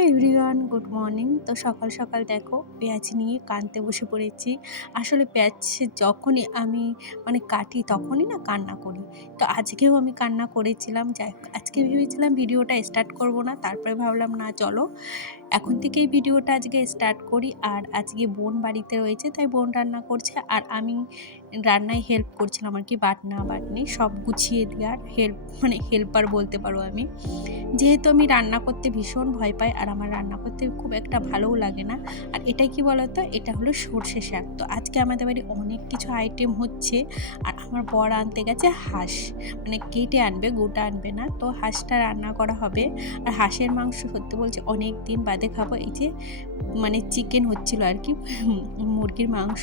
Hello everyone, good morning. তো সকাল সকাল দেখো পেঁয়াজ নিয়ে কাটতে বসে পড়েছি। আসলে পেঁয়াজ যখনই আমি কাটি তখনই না কান্না করি। তো আজকেও আমি কান্না করেছিলাম। যাই হোক, আজকে ভেবেছিলাম ভিডিওটা স্টার্ট করব না, তারপরে ভাবলাম না চলো এখন থেকেই ভিডিওটা আজকে স্টার্ট করি। আর আজকে বোন বাড়িতে রয়েছে, তাই বোন রান্না করছে আর আমি রান্নায় হেল্প করছিলাম আর কি। বাটনা বাটনি সব গুছিয়ে দেওয়ার হেল্পার বলতে পারো আমি। যেহেতু আমি রান্না করতে ভীষণ ভয় পাই আর আমার রান্না করতে খুব একটা ভালোও লাগে না। আর এটা কি বলতো, এটা হলো সর্ষে শাক। তো আজকে আমাদের বাড়ি অনেক কিছু আইটেম হচ্ছে। আর আমার বর আনতে গেছে হাঁস, কেটে আনবে, গোটা আনবে না। তো হাঁসটা রান্না করা হবে। আর হাঁসের মাংস সত্যি বলছি অনেক দিন বাদে খাবো। এই যে চিকেন হচ্ছিল আর কি, মুরগির মাংস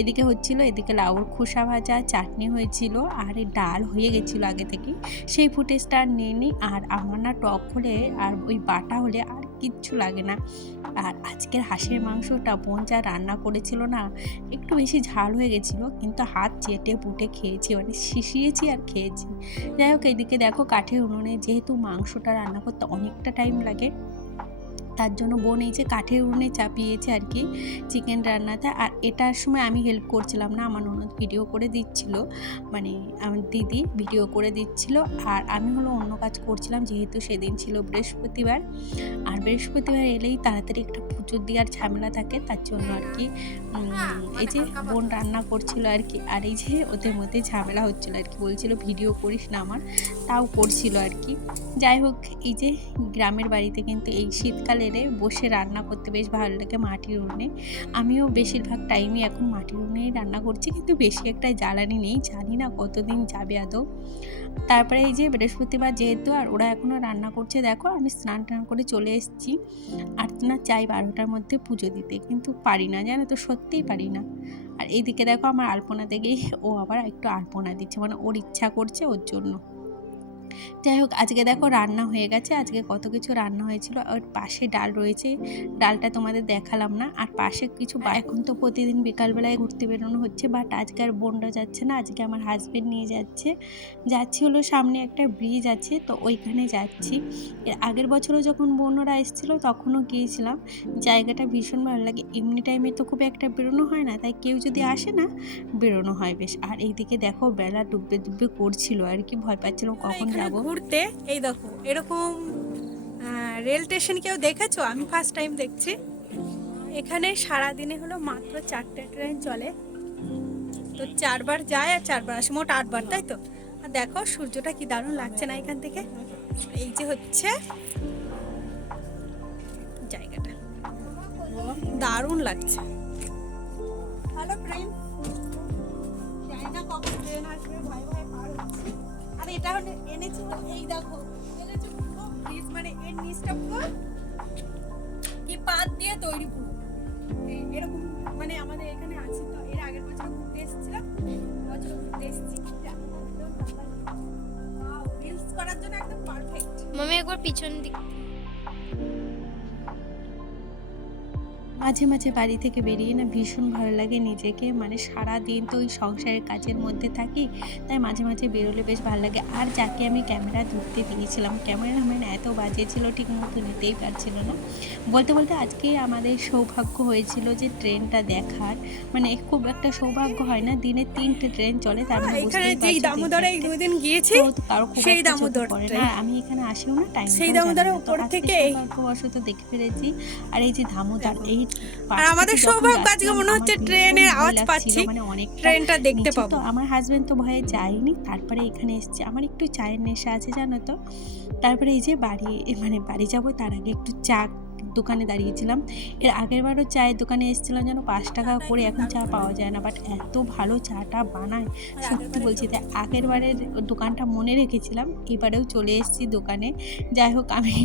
এদিকে হচ্ছিল, এদিকে লাউর খোসা ভাজা, চাটনি হয়েছিল আর এই ডাল হয়ে গেছিলো আগে থেকেই। সেই ফুটেজটা আর নিয়ে নিই। আর আমার না টক হলে আর ওই বাটা হলে আর কিচ্ছু লাগে না। আর আজকের হাঁসের মাংসটা বোন যা রান্না করেছিল না, একটু বেশি ঝাল হয়ে গেছিলো, কিন্তু হাত চেটে পুটে খেয়েছি, শিশিয়েছি আর খেয়েছি। যাই হোক, এদিকে দেখো কাঠের উনুনে যেহেতু মাংসটা রান্না করতে অনেকটা টাইম লাগে, তার জন্য বোন এই যে কাঠের উনুনে চাপিয়েছে আর কি চিকেন রান্নাতে। আর এটার সময় আমি হেল্প করছিলাম না, আমার ননদ ভিডিও করে দিচ্ছিল, আমার দিদি ভিডিও করে দিচ্ছিল। আর আমি হলো অন্য কাজ করছিলাম, যেহেতু সেদিন ছিল বৃহস্পতিবার। আর বৃহস্পতিবার এলেই তাড়াতাড়ি একটা পুজো দেওয়ার ঝামেলা থাকে, তার জন্য আর কি এই যে বোন রান্না করছিল আর কি। আর এই যে ওদের মধ্যে ঝামেলা হচ্ছিল আর কি, বলছিল ভিডিও করিস না আমার, তাও করছিল আর কি। যাই হোক, এই যে গ্রামের বাড়িতে কিন্তু এই শীতকালে বসে রান্না করতে বেশ ভালো লাগে মাটির উনুনে। আমিও বেশিরভাগ টাইমই এখন মাটির উনুনেই রান্না করছি, কিন্তু বেশি একটা জ্বালানি নেই, জানি না কতদিন যাবে আদৌ। তারপরে এই যে বৃহস্পতিবার যেহেতু, আর ওরা এখনও রান্না করছে, দেখো আমি স্নান টান করে চলে এসেছি। আর না চাই 12টার মধ্যে পুজো দিতে, কিন্তু পারি না, জানো তো, সত্যিই পারি না। আর এইদিকে দেখো আমার আলপনা দেখেই ও আবার একটু আলপনা দিচ্ছে, ওর ইচ্ছা করছে ওর জন্য। যাই হোক, আজকে দেখো রান্না হয়ে গেছে, আজকে কত কিছু রান্না হয়েছিল। আর পাশে ডাল রয়েছে, ডালটা তোমাদের দেখালাম না। আর পাশে কিছু এখন তো প্রতিদিন বিকালবেলায় ঘুরতে বেরোনো হচ্ছে, বাট আজকে আর বোনরা যাচ্ছে না, আজকে আমার হাজবেন্ড নিয়ে যাচ্ছি হলো সামনে একটা ব্রিজ আছে, তো ওইখানে যাচ্ছি। এর আগের বছরও যখন বোনরা এসেছিলো তখনও গিয়েছিলাম, জায়গাটা ভীষণ ভালো লাগে। এমনি টাইমে তো খুব একটা বেরোনো হয় না, তাই কেউ যদি আসে না বেরোনো হয় বেশ। আর এইদিকে দেখো বেলা ডুববে ডুববে করছিল আর কি, ভয় পাচ্ছিল কখন যাবো ঘুরতে। এই দেখো এরকম রেল স্টেশন কেউ দেখেছো? আমি ফার্স্ট টাইম দেখছি। এখানে সারাদিনে হলো মাত্র 4টে ট্রেন চলে, তো 4বার যায় আর 4বার আসে, মোট 8বার, তাই তো। আর দেখো সূর্যটা কি দারুণ লাগছে না এখান থেকে। এই যে হচ্ছে জায়গাটা, দারুণ লাগছে। হ্যালো ট্রেন, জানি না কখন ট্রেন আসবে, ভয় ভয় পার হচ্ছে। আর এটা এনেছি, এই দেখো এনেছি পুরো ব্রিজ, এর নিচটা পুরো কি পাত দিয়ে তৈরি পুরো। এরকম আমাদের এখানে আছে। তো এর আগের বছর ঘুরতে এসেছিলাম, বছর ঘুরতে এসেছি, রিলস করার জন্য একদম পারফেক্ট। মামি একবার পিছন দিক। মাঝে মাঝে বাড়ি থেকে বেরিয়ে না ভীষণ ভালো লাগে নিজেকে, সারা দিন তো ওই সংসারের কাজের মধ্যে থাকি, তাই মাঝে মাঝে বেরোলে বেশ ভালো লাগে। আর যাকে আমি ক্যামেরা ধরতে দিয়েছিলাম, ক্যামেরাম্যান এত বাজে ছিল, ঠিক মতো নিতেই পারছিল না। বলতে বলতে আজকে আমাদের সৌভাগ্য হয়েছিল যে ট্রেনটা দেখার, খুব একটা সৌভাগ্য হয় না, দিনে 3টে ট্রেন চলে, তার মানে এখানে বুঝতেই যেই পারছো দামোদরে এই 2 দিন গিয়েছি, তো কারো খুব সেই একটা চোখে দামোদর পড়ে না। ট্রেন, আর আমি এখানে আসিও না, সেই টাইমটাও জানি দামোদরের না। তো উপর আজকে থেকে সৌভাগ্যবশত দেখে ফেলেছি। আর এই যে দামোদর, এই আর পাশ থেকে আমাদের যখন সৌভাগ্য আজকে যাচ্ছিলাম মনে আমার হচ্ছে ভীষণ ট্রেনের ভয় আওয়াজ লাগছিল, পাচ্ছি, অনেকটা ট্রেনটা দেখতে নিচু। তো পাবো। আমার হাজবেন্ড তো ভয়ে যায়নি, তারপরে এখানে এসছে। আমার একটু চায়ের নেশা আছে জানো তো। তারপরে এই যে বাড়ি যাবো, তার আগে একটু চা দোকানে দাঁড়িয়েছিলাম। এর আগের বারও চায়ের দোকানে এসেছিলাম যেন 5 টাকা করে, এখন চা পাওয়া যায় না, বাট এত ভালো চাটা বানায় সত্যি বলছি। তাই আগের বারের দোকানটা মনে রেখেছিলাম, এবারেও চলে এসেছি দোকানে। যাই হোক, আমি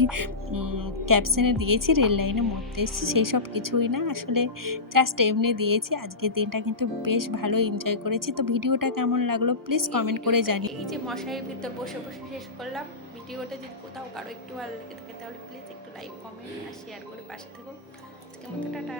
ক্যাপশনে দিয়েছি রেল লাইনে মরতে এসেছি, সেই সব কিছুই না, আসলে জাস্ট এমনি দিয়েছি। আজকের দিনটা কিন্তু বেশ ভালো এনজয় করেছি। তো ভিডিওটা কেমন লাগলো প্লিজ কমেন্ট করে জানিও। এই যে মশারির ভিতর বসে বসে শেষ করলাম ভিডিওটা। যদি কোথাও কারো একটু ভালো লেগে থাকে তাহলে প্লিজ একটু লাইক, কমেন্ট আর শেয়ার করে পাশে থেকো। আজকের মতো টাটা।